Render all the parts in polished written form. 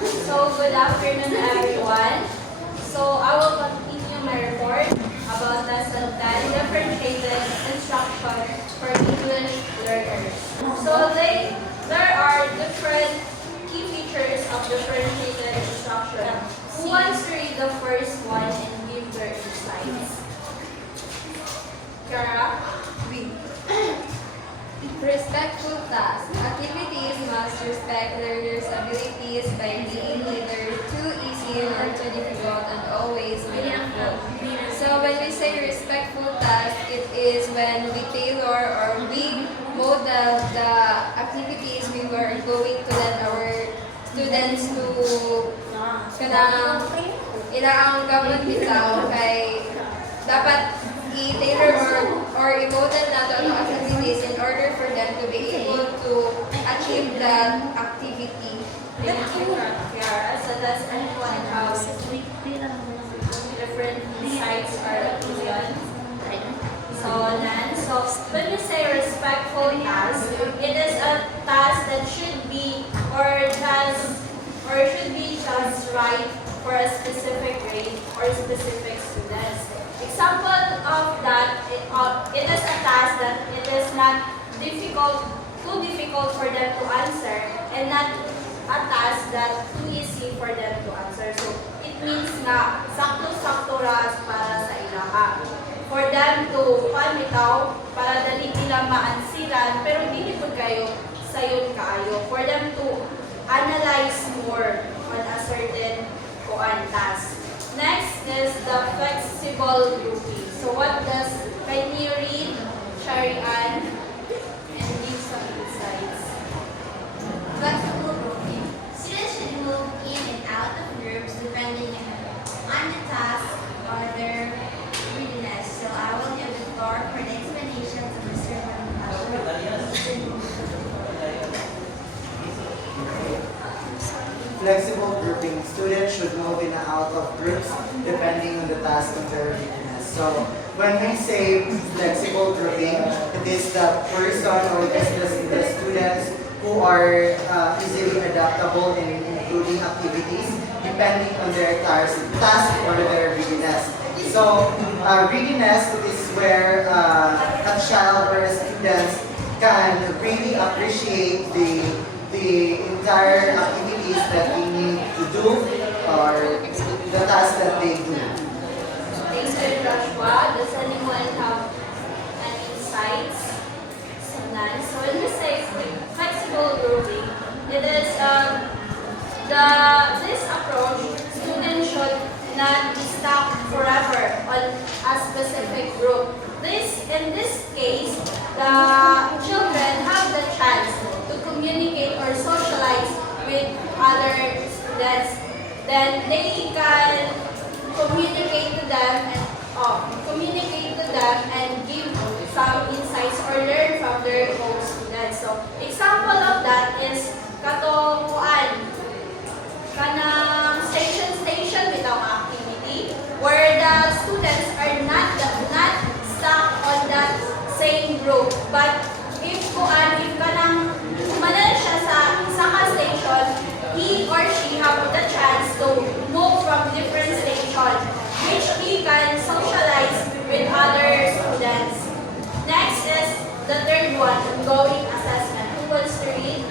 So, good afternoon, everyone. So, I will continue my report about lesson 10, differentiated instruction for English learners. So, there are different key features of differentiated instruction. Who wants to read the first one and give their insights? Kara? Read. Respectful task. Activities must respect learners' abilities by being neither too easy nor too difficult and always meaningful. So when we say respectful task, it is when we tailor or we model the activities we were going to let our students to kanang ilang gabon bitaw kay dapat i-tailor or i-model nato ang activities in order for them to be able to achieve that activity. Thank you, Kiara. So, does anyone have different insights or opinions? So, Nan, so when we say respectful task, it is a task that should be should be just right for a specific grade or specific students. Example of that, it is a task that it is not too difficult for them to answer, and not a task that too easy for them to answer. So, it means na sakto-sakto ras para sa ilaha. For them to pamitaw, para dali nila maansiran, pero dili po kayo sayon kaayo. For them to analyze more on a certain task. Next is the flexible grouping. So can you read, Sharian, and give some insights? Flexible grouping. Students should move in and out of groups depending on the task or their readiness. So I will give the floor for the explanations of Mr. Flexible grouping. Students should move in and out of groups depending on the task and their readiness. So when we say flexible grouping, it is the person or it is the students who are easily adaptable in including activities depending on their task or their readiness. So readiness is where a child or a student can really appreciate the entire activities that we need to do or the tasks that they do. Thanks, Joshua. Does anyone have any insights? So, none. So when we say flexible grouping, it is this approach, students should not be stuck forever on a specific group. In this case, the children have the chance to communicate or socialize with other students. Then they can communicate to them and give some insights or learn from their own students. So, example of that is kanang station without activity, where the students are not stuck on that same group. But if kanang umanan siya sa station, he or she have the chance to move from different stations, which he can socialize with other students. Next is the third one, ongoing assessment. Who wants to read?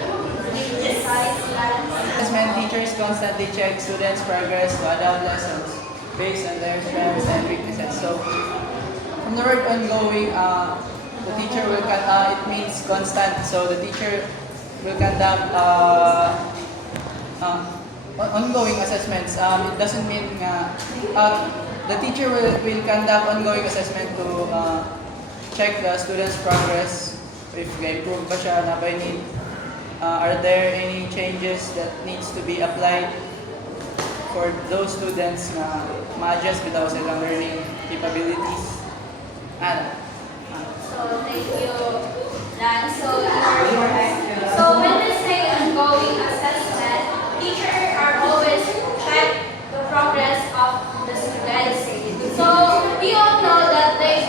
Assessment teachers constantly check students' progress to adapt lessons based on their strengths and weaknesses. So, from the word ongoing, the teacher will it means constant. So the teacher will conduct ongoing assessments. It doesn't mean the teacher will conduct ongoing assessment to check the students' progress. If ga-improve ba siya, na by need. Are there any changes that needs to be applied for those students na ma-adjust bitaw sa ilang learning capabilities? So, thank you, Dan. So, when we say ongoing assessment, teachers are always check the progress of the students. So, we all know that they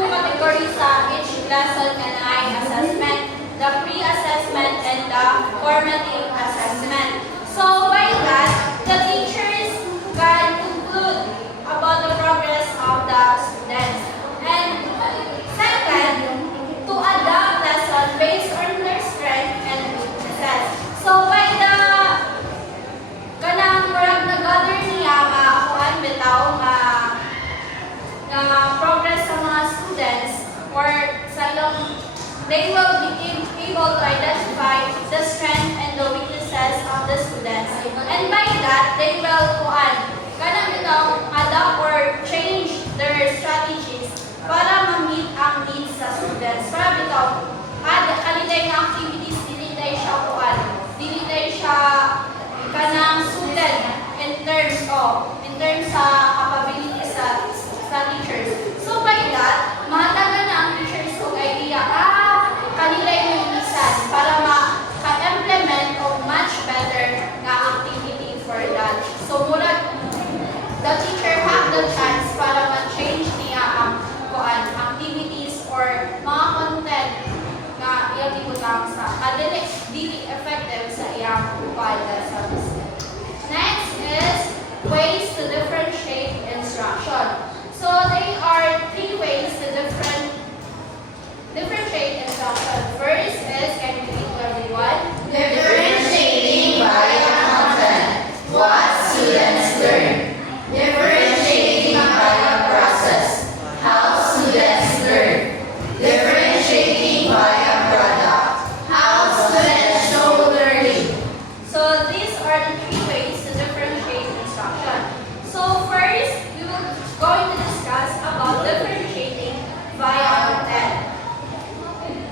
two categories sa each lesson and assessment. The pre-assessment and the formative assessment. Para bitaw, kanilay nga activities, dinilay siya kuan. Dinilay siya kanang student in terms sa capabilities sa teachers. So by that, mahalaga na ang teachers kung idea, kanilay yung isan para ma-implement o much better nga activity for that. So mura, the teacher have the chance para ma-change niya ang kuan activities or mga content nga iyang ibutang sa dili effective sa iyang kuan lessons. Next is ways to differentiate instruction. So there are 3 ways to differentiate instruction. First is, can you read to everyone? Differentiating via content. What students learn. Differentiating via process. How students learn. Differentiating via product. How students show learning. So these are the 3 ways to differentiate instruction. So first, we will going to discuss about differentiating via content.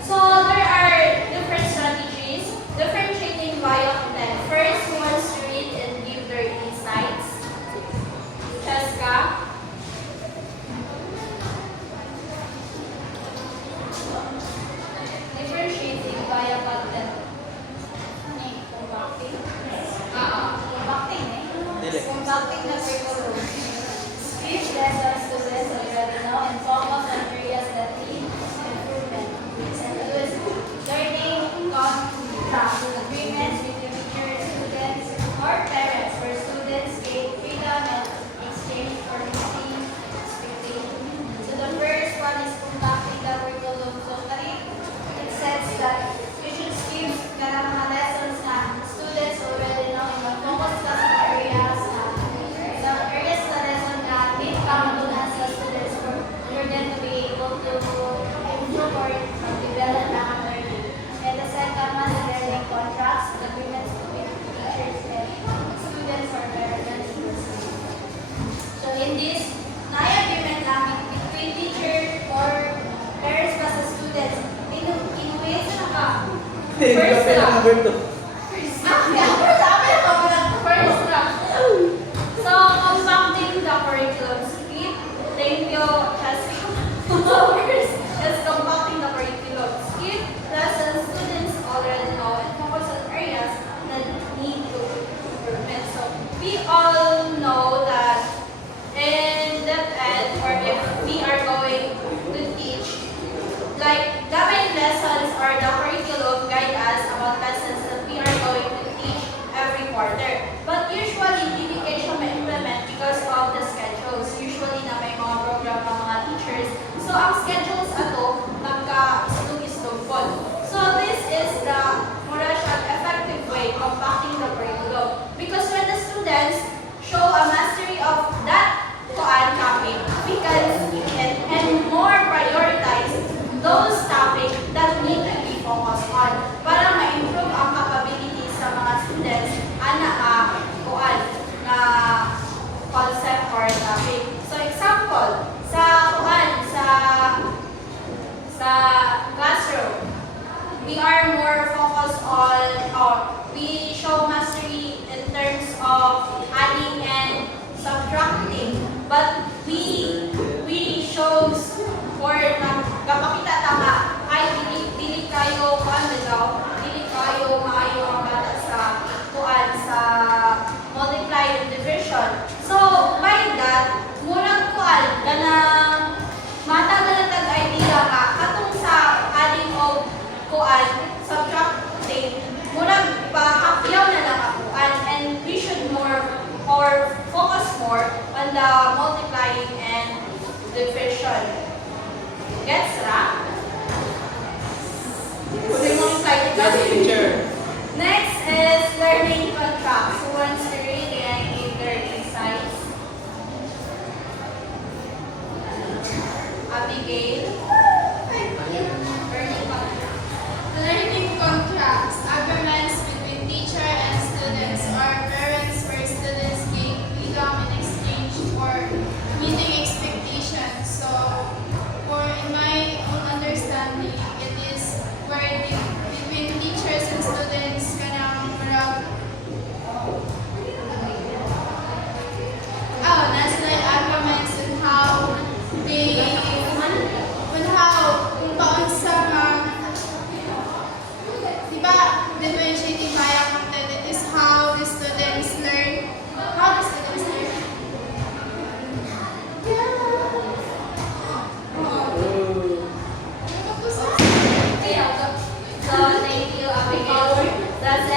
So there are different strategies differentiating via content. First, who wants to read and give their insights? Cheska. Differentiating via content. Compacting? Compacting Dili. Compacting the curriculum. Skip lessons to less already know and focus on areas that need improvement. And use learning contracts, agreements with the teachers, students, or parents where students gain freedom and exchange for meeting expectations. So the first one is compacting the curriculum. So it says that you should skip mga lessons na students already know and mag-focus ka sa areas na lesson na need kamatunan sa students for them to be able to improve or develop ang learning. And the second one is learning contracts, agreements with teachers and students or parents. So in this, na-agreement namin between teacher or parents pa sa students, inuwi sa naka. First round. First round. So, compacting the curriculum. Skip, thank you, just compacting the curriculum. Skip lessons students already know and focus on areas that need to improvement. So, we all know that in DepEd, or if we are going to teach, like, gamit lessons or the curriculum guide us about lessons that we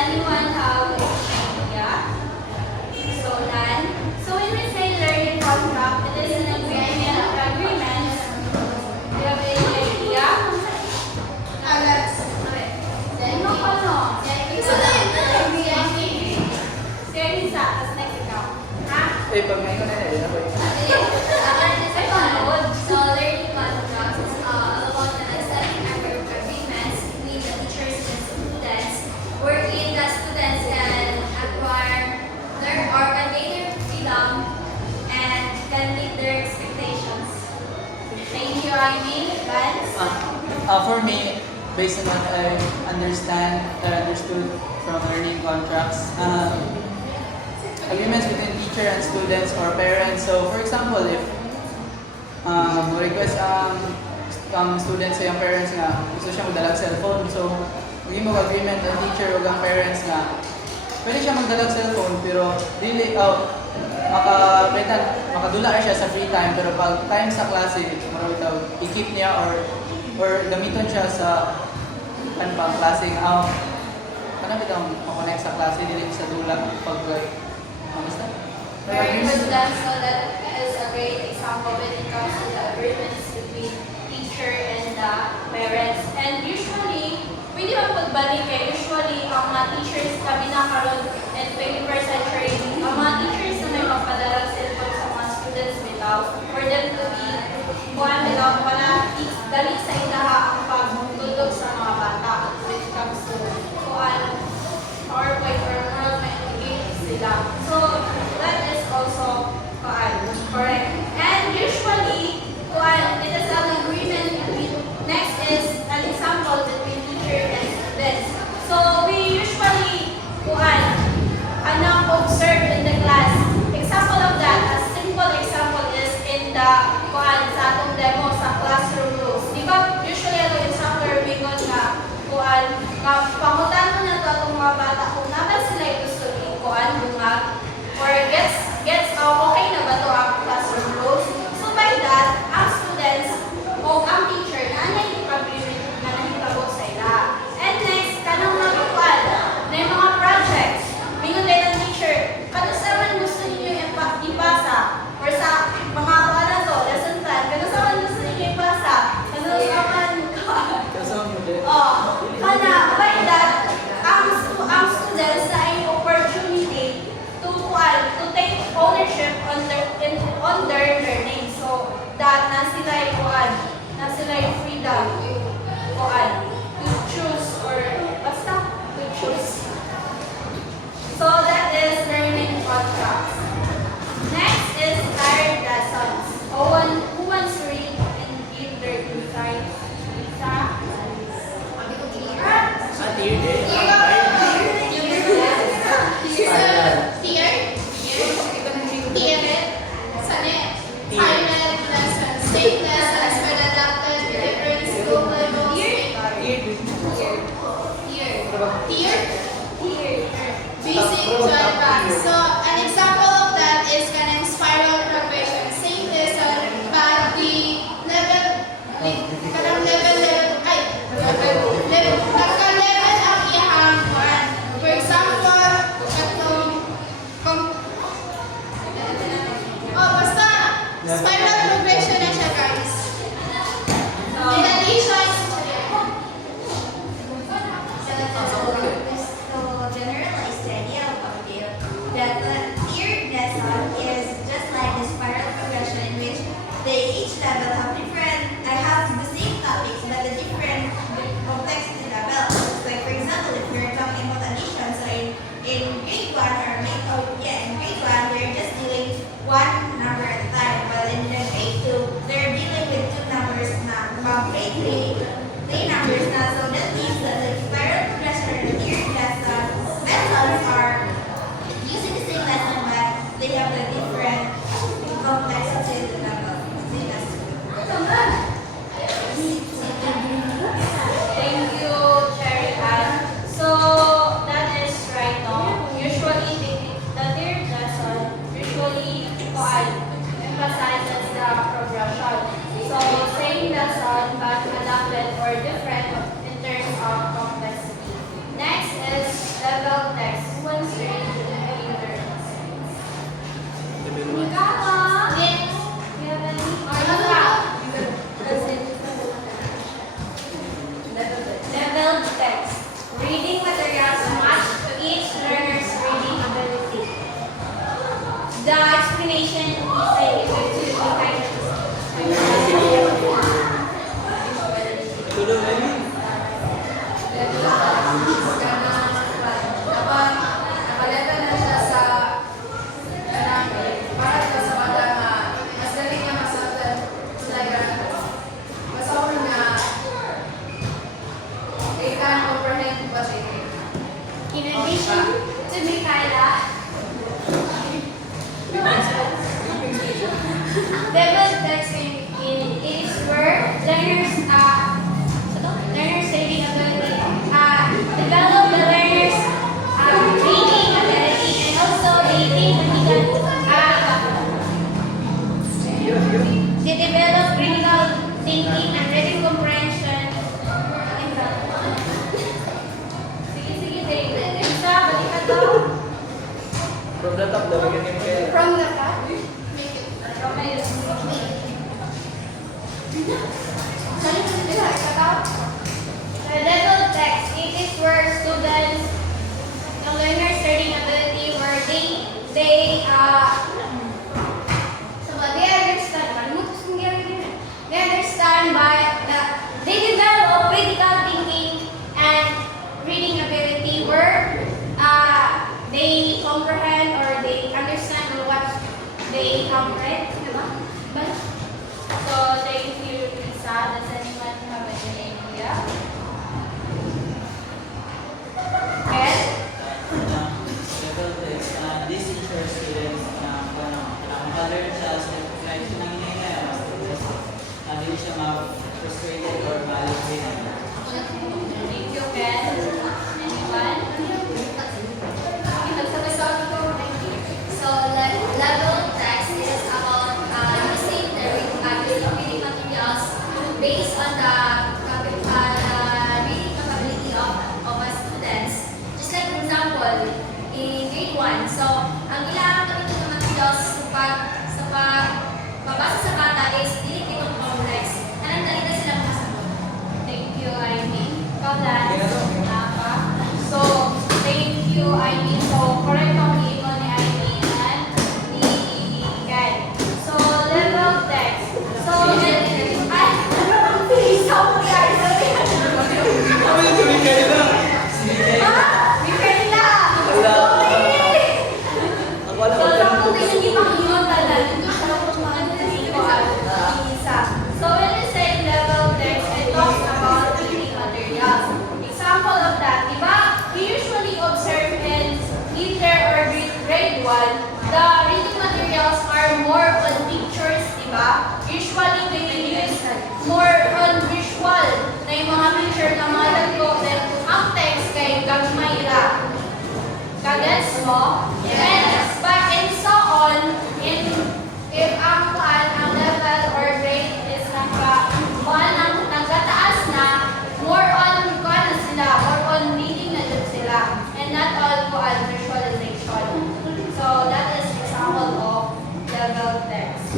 anyone have any idea? So none. So when we say learning contract, it is an agreement. Do you have any idea? Ano ka no? Si Elisa, tas next ikaw. Ha? Eh, pag ngayon na yun, ako yun. So learning contracts is about the setting agreements between the teachers and students, wherein the students can acquire their or gain their freedom and can meet their expectations. Thank you, Amy. Vance? For me, based on what I understood from learning contracts, agreements between teacher and students or parents. So, for example, if request ang students sa yung parents nga gusto siya magdalag cellphone, so maging mag-agreement ang teacher o ang parents nga pwede siya magdalag cellphone pero dili makadula siya sa free time, pero pag time sa klase i-keep niya or gamiton siya sa klase ano bitaw ma-connect sa klase dili sa dula pag basta Very good, Dan. So that is a great example when it comes to the agreements between teacher and the parents. And usually, pwede ba pagbalik usually ang mga teachers kami na karon in 21st century, ang mga teachers na may magpadalag cellphone sa mga students bitaw for them to be bitaw para dali sa ilaha ang pagtulog sa mga bata when it comes to PowerPoint or world engage sila. So, that is also correct. And usually, it is an agreement between, next is an example between teacher and students. So, we usually, observe in the class. Example of that, a simple example is in the, sa atong demo sa classroom rules. Di ba, usually, instructor, bingon nga, pangutan mo na ito atong mga bata kung naman sila gusto ni bungag, or gets okay na ba ito ang classroom rules. So by that, ang students o ang teacher na nahihipag-agreement na nahihipag sa ila. And next, kanang mga na yung mga projects. Mingon tayo ng teacher, kano sa man gusto ninyo ipasa? Or sa mga lesson plan, kano sa man gusto ninyo ipasa? Kano sa man by that, ang students na ay opportunity to take ownership on their learning. So, that na sila ay freedom to choose or basta to choose. So, that is learning contracts. Next is tired lessons. Who wants to read and give their insights? Lisa? Basic to advanced. So an example of that is kanang spiral progression. Same is but the level ang iyahang kuan. For example, basta spiral progression na siya, guys. In addition, generalized idea about it that the tiered lesson is just like the spiral progression in which each level have the same topics but a different complexity level. Like for example, if we're talking about addition, so in grade 1 in grade 1 they're just dealing one number at a time, but in the grade 2 they're dealing with two numbers na. From grade 3, three numbers na. So that means that the spiral progression or the tiered lesson lessons are using the same lesson, but they have a different complexity level. Thank you, Cherry Ann. So, that is right now. Usually, the third lesson usually emphasizes the progression. So, same lesson but adapted or different in terms of complexity. Next is level learners saving ability, develop the learners reading ability, and also they think they develop critical thinking and reading comprehension. Sige, sige, David. Isa, balik ka daw. From the top, lagyan niyo kayo. From the top. Romeo. The level text, it is where students, the learners learning ability, where they understand by they develop critical thinking and reading ability, where they comprehend or they understand what they have read. Diba? So, thank you, Lisa. Does anyone have any idea? Yes? Level test, this ensures students maka-learn siya sa recognize yung nangyayari sa students. Hindi siya ma-frustrated or ma-allocated. Thank you, Ken. Anyone? So level text is about using the reading materials based on the reading capability of a students. Just like for example, in grade 1, so ang kailangan kami ng materials sa pagbasa sa bata is dili kitong complex. Anong dali na sila makasagot. Thank you, Aileen. Ikaw, Lance. Napa. So, thank you, Aileen. So, correct ang email ni Aileen and ni Ken. So, level text. So, So when we say level text, it talks about reading materials. Example of that, diba? We usually observe in either or grade 1, the reading materials are more on pictures, diba? Usually they will use more on visual na yung mga picture na mga lagko. Then ang text kay gagmay ra. Kagets mo? Yes. But and so on, if ang level or grade is nagkataas na, more on sila, more on reading na dun sila, and not all visualization. So that is example of level text.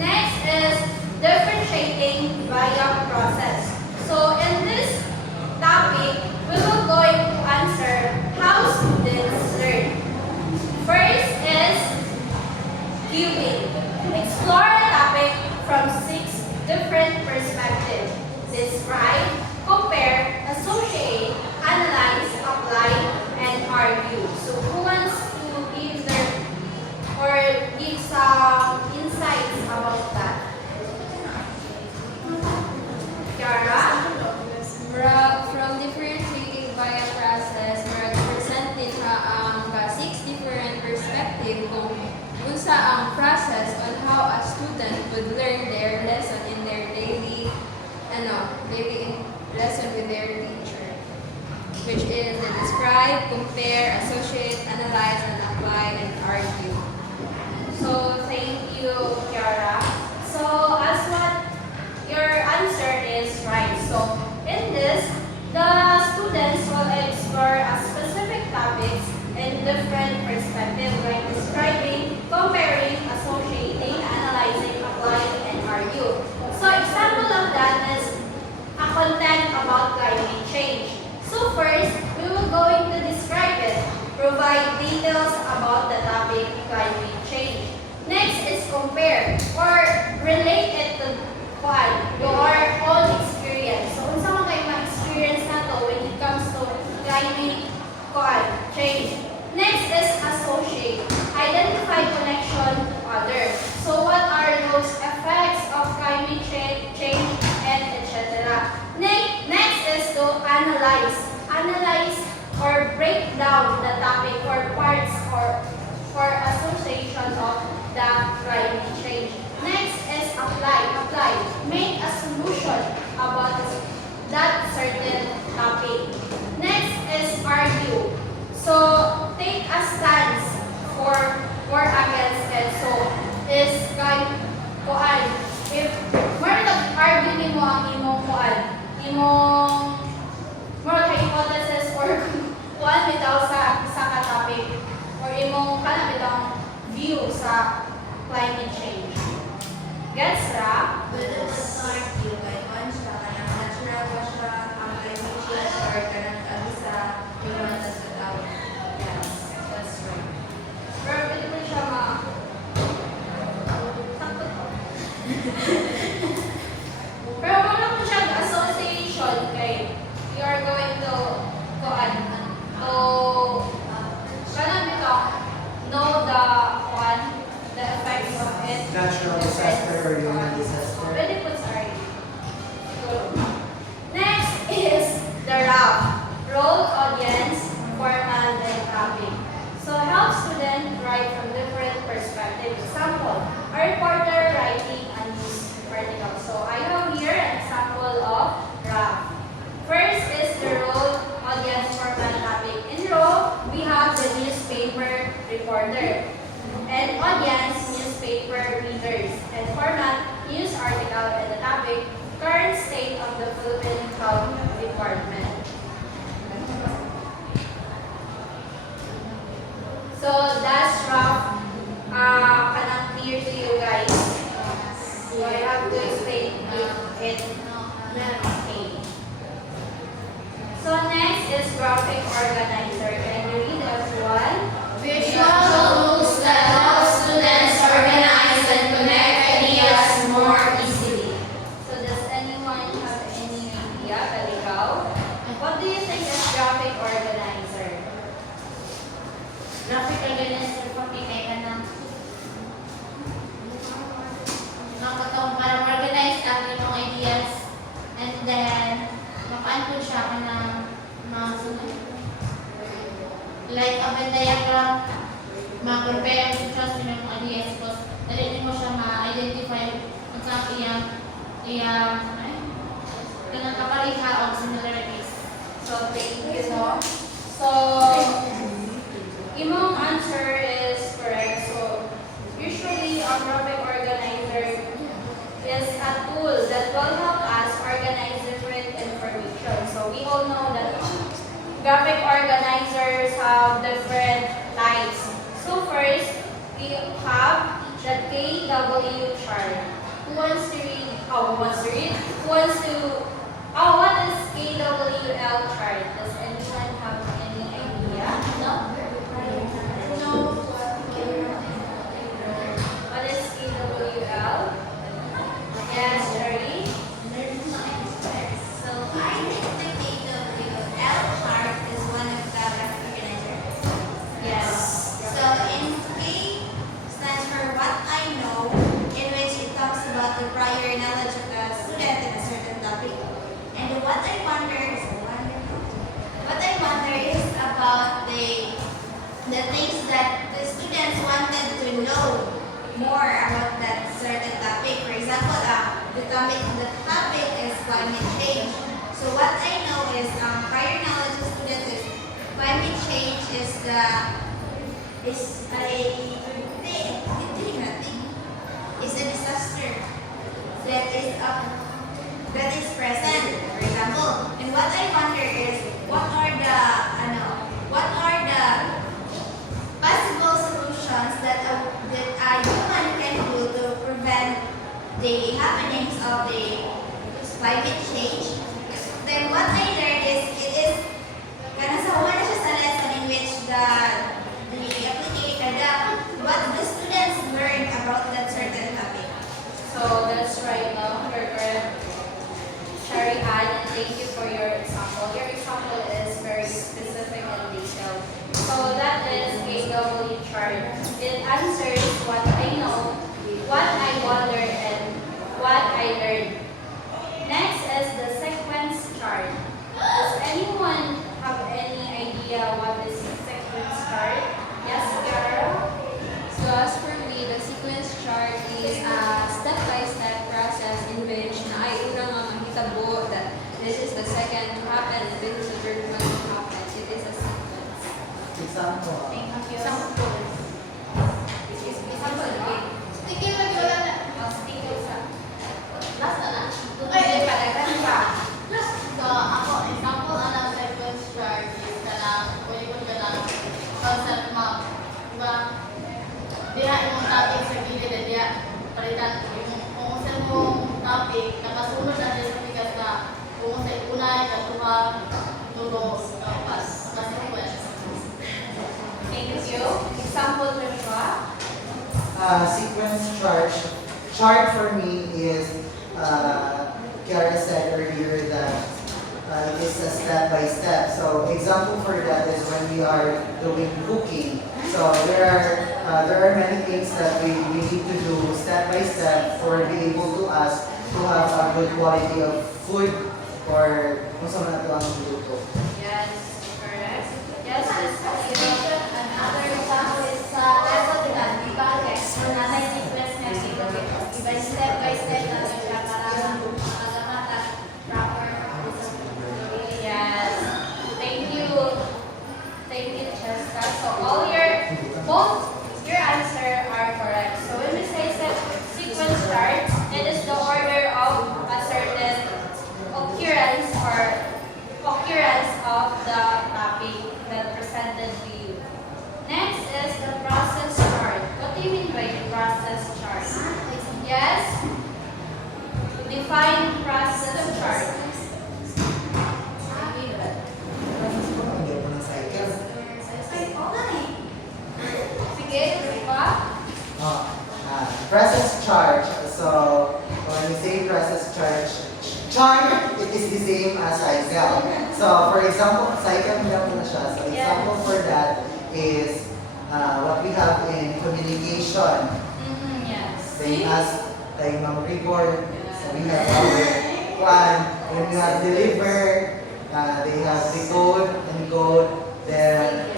Next is differentiating via process. So in this topic, we will going to answer how students learn. First is cubing. Explore a topic from 6 different perspectives. Describe, compare, associate, analyze, apply, and argue. So who wants to give some insights about that? Kiara? From differentiating via process, presented ang 6 different perspective kung unsa ang process on how a student would learn their lesson in their daily lesson with their teacher, which is the describe, compare, associate, analyze, and apply, and argue. So thank you, Kiara. So as what your answer is right. So in this, the students will explore a specific topics in different perspectives, like describing, comparing, associating, analyzing, applying, and argue. So example of that is a content about climate change. So first, we will going to describe it, provide So take a stance for against it. So is kay kuan if more nag-argue nimo ang imong kuan, imong more hypothesis or kuan bitaw sa ka-topic or imong kana bitaw view sa climate change. Gets ra? But it was argue by one siya, kanang natural ba siya, ang climate change, or kanang sa human as without. Yes, that's right. Pero pwede mo siya sakto to. Pero wala mo siya association kay you are going to kuan to kana bitaw know the kuan the effects of it. Natural disaster or human disaster. Pwede po, sorry. Next is the RAF, Role, Audience, Formal, and Topic. So help students write from different perspectives. Example, a reporter writing a news article. So I have here an example of RAF. First is the role, audience, formal, topic. In role, we have the newspaper reporter. And audience, newspaper readers. And format, news article. And the topic, current state of the Philippine Health Department. So that's rough. Kanang clear to you guys. So I have to explain it. Okay. So next is graphic organizer. Can you read everyone? Visual tools that help students organize and connect ideas more easily. So does anyone have any idea, Kaligaw? What do you think is graphic organizer? Graphic organizer po kay kanang nakatawag para organize ang inyong ideas, and then mapaan po siya kanang masunod like a Venn diagram, ma-prepare po siya sa inyong ideas, tapos dali mo siya ma-identify kung saan kanang kapaliha o similarities. So thank you. So imong answer is correct. So usually a graphic organizer is a tool that will help us organize different information. So we all know that graphic organizers have different types. So first, we have the KW chart. Who wants to read? Oh, who wants to read? Who wants to? Oh, what is KWL chart? Does anyone have any idea? No. What is KWL? Yes, Sherry. So I think the KWL chart is one of the graphic organizers. Yes. So in K stands for what I know, in which it talks about the prior knowledge of the student in a certain topic. And what I wonder is about the things that the students wanted to know more about that certain topic. For example, the topic is climate change. So what I know is prior knowledge of students is climate change is a disaster that is present. For example, and what I wonder is what are the possible solutions that a human can do to prevent the happenings of the climate change. Then what I learned is it is kana sa una siya sa lesson in which what the students learn about that certain topic. So that's right now. You're correct. Sherry Ann, and thank you for your example. Your example is very specific and detailed. So that is KW chart. It answers what I know, what I wonder, and what I learned. Next is the sequence chart. Does anyone have any idea what is sequence chart? Yes, Carol? So as for me, the sequence chart is a step-by-step process in which naiuna nga mahitabo that this is the second to happen and this is the third one to happen. It is a sequence. Example. Thank you. Tingin mo wala na. Last na na. Ay, palagan pa. So, ako, example, ang sequence chart is ka lang, kulikod ka lang, concept map. Diba? Diha yung topic sa gilid, diha, palitan, kung sa mong topic, nakasunod na din sa bigas na, kung sa unay, katuha, tulo, kapas, sequence. Thank you. Example, Joshua. Sequence chart for me is, Kiara said earlier that it is a step by step. So example for that is when we are doing cooking. So there are many things that we need to do step by step for be able to us to have a good quality of food or kung saan na ito ang luto. Yes, correct. Yes, another example is lesson design. Diba, guys? Nanay sequence na dito. Diba, step by step na siya para magamata proper. Yes. Thank you. Thank you, Chester. So both your answer are correct. So when we say sequence chart, it is the order of a certain occurrence of the topic that presented to you. Next is the process chart. What do you mean by the process chart? Yes? Define process chart. Hindi ako ng cycle. Sige, diba? Process chart. So when we say process chart, it is the same as cycle. So for example, cycle lang na siya. So example for that is what we have in communication. Yes. Same as tayo mag-report. So we have our plan. When we have deliver, they have decode, encode, then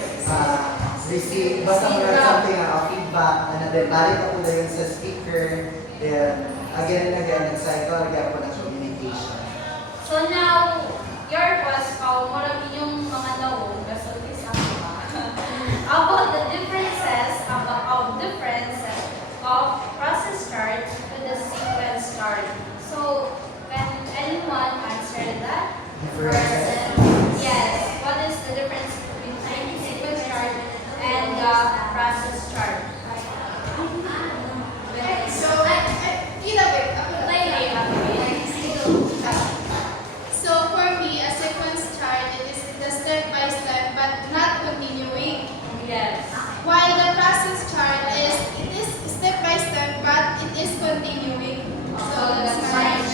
receive. Basta meron something, feedback, and then balik ako na yun sa speaker. Then again and again, nag-cycle, again po ng communication. So now, your was marami yung mga nawong kasultis about the differences of process chart to the sequence chart. So, can anyone answer that? Yes. What is the difference between sequence chart and the process chart? So, wait, So for me, a sequence chart, it is the step by step but not continuing. Yes. While the process chart it is step by step but it is continuing. So that's right.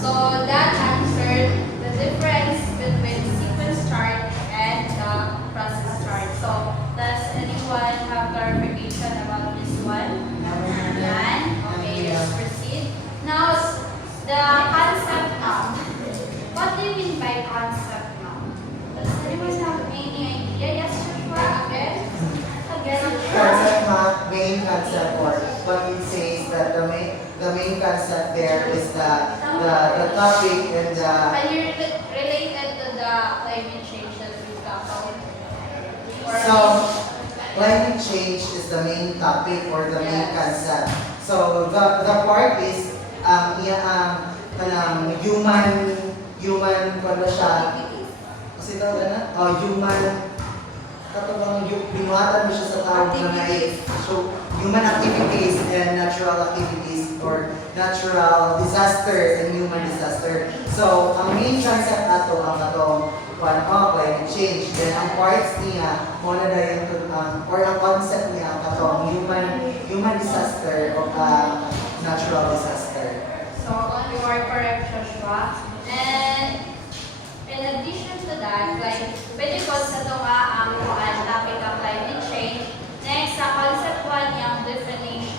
So that answered the difference between sequence chart and the process chart. So does anyone have clarification about this one? None? Okay, let's proceed. Now, the concept map. What do you mean by concept map? Does anyone have any idea? Yes, Joshua? Again? Concept map, main concept, or what it says that the main concept there is the topic and the Are you related to the climate change that we talked about? so climate change is the main topic or the main Yes. concept. So the part is human ano siya? Kasi tawag na? Human katawang yung pinuhatan mo siya sa tawag na may so human activities and natural activities or natural disaster and human disaster. So ang main concept ato ang atong climate change. Then ang parts niya muna dayon or ang concept niya katong human disaster o natural disaster. So you are correct, Joshua. And in addition to that, like, pwede ko sa ito ang topic ng climate change. Next, sa concept 1, yung definition,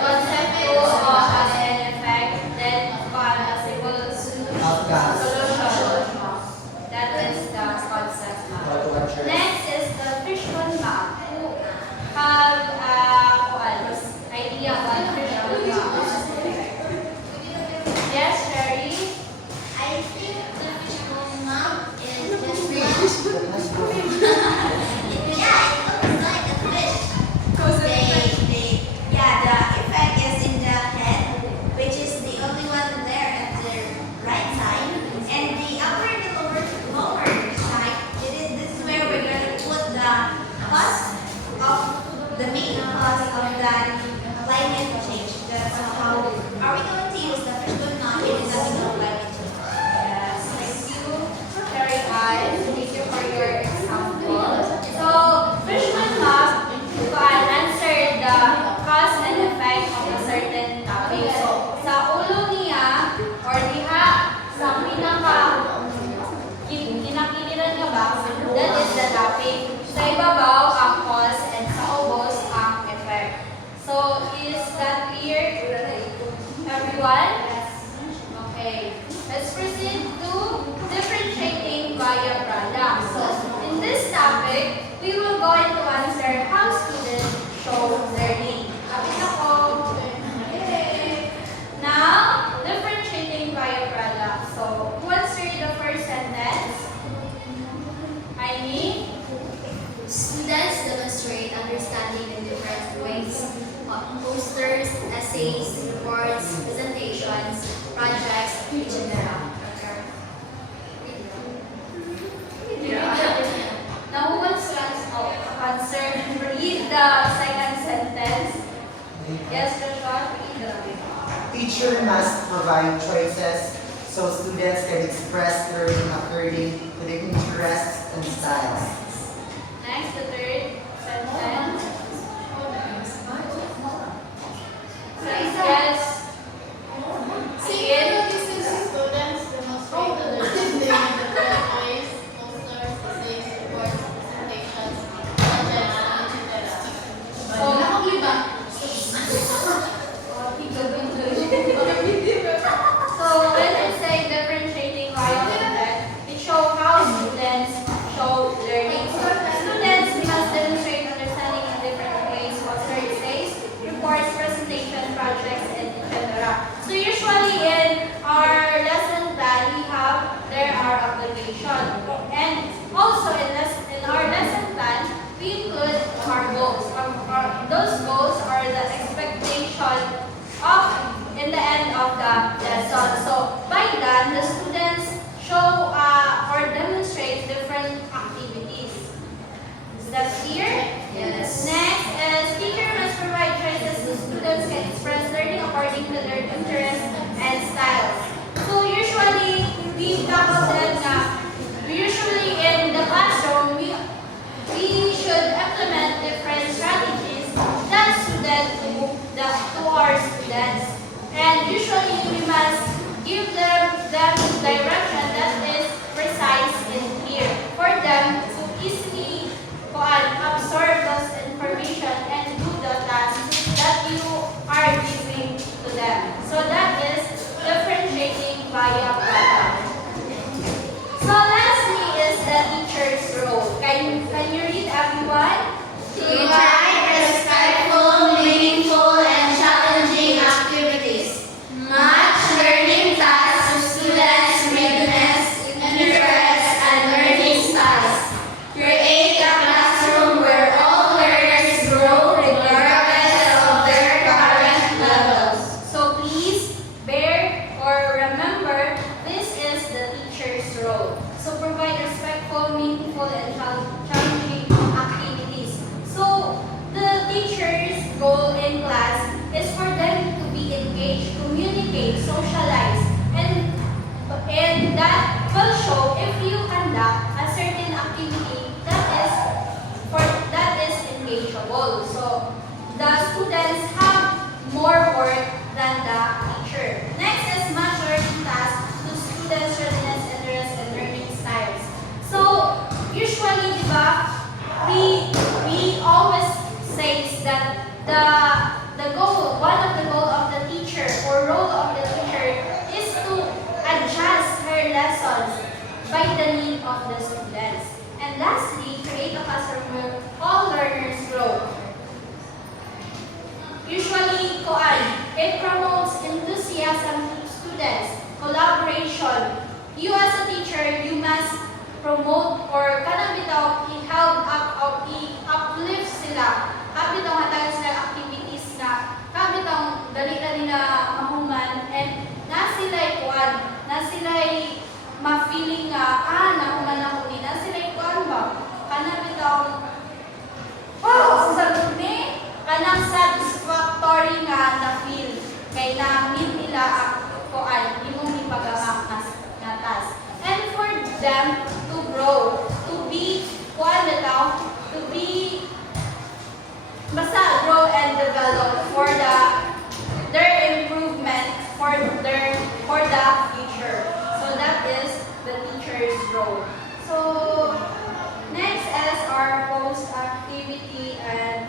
concept 2, cause and effect, then Outcast. solution. That is the concept map. How to address. Next is the visual map. Who have idea about visual map? Yes, Sherry? I think the visual map is just cause of the main cause of that climate change. That's how are we going to use the first one now in nothing of climate change? Yes, thank you, Carrie Ann. Thank you for your example. So, freshman map, you can answer the cause and effect of a certain topic. So, sa ulo niya, or diha, sa kinakiliran nga ba, that is the topic. Sa ibabaw, ang cause, and sa ubos, ang effect. So, is that clear, everyone? Okay. Let's proceed to differentiating via product. So, in this topic, we will go into answer how students show learning. Kapit ako. Okay. Now, differentiating via product. So, who answer the first sentence? I mean, Students demonstrate understanding in different ways. Posters, essays, reports, presentations, projects, etc. now who wants to answer? Read the second sentence. Yes, Joshua, read the Teacher must provide choices so students can express learning according to their interests and styles. Next, the third sentence. Yes. Again, students demonstrate the learning in different ways, posters, essays, reports, presentations, projects, etc. So, so when I say differentiating via effect, it shows how students show learning. So students must demonstrate understanding in different ways, what essays, reports, presentation, projects, and etc. So usually in our lesson plan, we have there are application, and also in our lesson plan, we include our goals. Those goals are the expectation of in the end of the lesson. So by that, the students show or demonstrate different activities. Is that clear? Yes. Next is teacher must provide choices so students can express learning according to their interests and styles. So usually we tackle that usually in the classroom we should implement different strategies that students to our students. And usually we must give them direction that is precise and clear for them to easily absorb those information and do the tasks that you are giving to them. So that is differentiating via product. So lastly is the teacher's role. Can you read, everyone? Provide respectful, meaningful, and challenging activities. Match learning tasks to students' readiness, interests, and learning styles. Create a classroom where all learners grow regardless of their current levels. So please bear or remember this is the teacher's role. So provide respectful, meaningful, and challenging activities. So the teacher's goal in class is for them to be engaged, communicate, socialize, and that will show if you conduct a certain activity that is engageable. So the students have more work than the teacher. Next is match learning tasks to students' readiness, interests, and learning styles. So usually, we always say that one of the goal of the teacher or role of the teacher is to adjust her lessons by the need of the students. And lastly, create a classroom where all learners grow. Usually, it promotes enthusiasm to students, collaboration. You as a teacher, you must promote or i-help i-uplift sila. Kabitaw hatagan sila activities na kabitaw dali na nila mahuman and na sila'y ma-feeling nahuman ako ni na sila'y ba? grow. So next is our post activity, and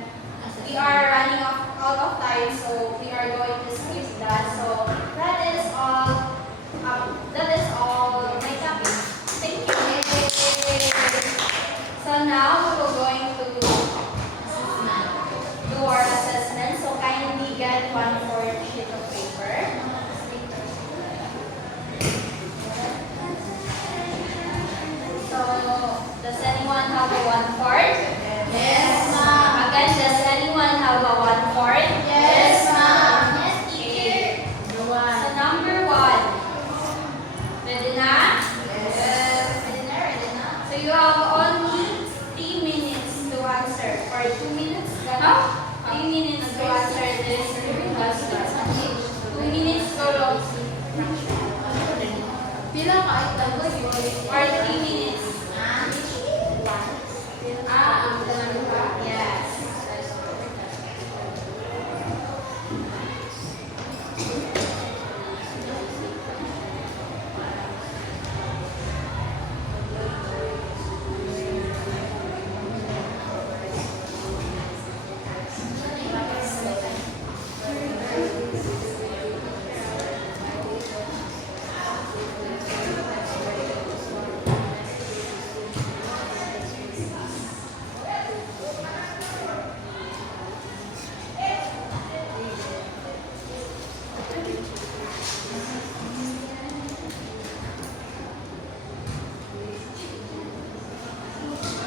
we are running out of time, so we are going to skip that. So that is all. That is all my topic. Thank you. So now we're going to do our assessment. So kindly get 1/4 sheet of paper. So does anyone have a 1/4? Yes, ma'am. Again, does anyone have a 1/4? Yes, ma'am. Yes, teacher. So number 1. Ready na? Yes. Ready na? So you have only 3 minutes to answer. Or 2 minutes? Gano? 3 minutes to answer this question. 2 minutes to roll. Pila ka itago yun? Or 3 minutes. Ang tanong ka? Yes.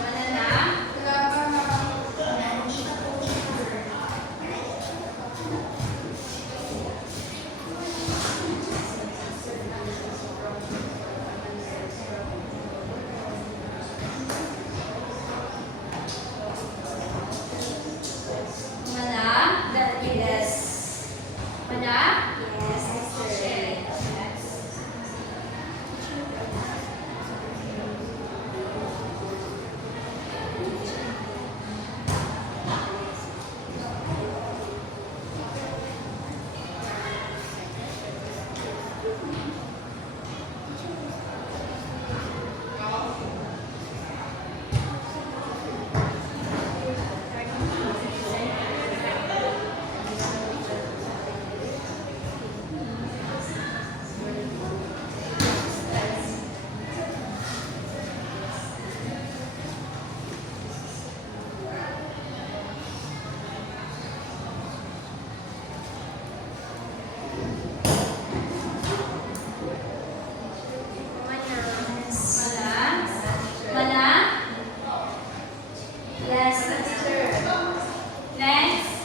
Ano na? Mana? Yes. Mana? Yes, Okay. Mana? Mana? Yes, teacher. Next.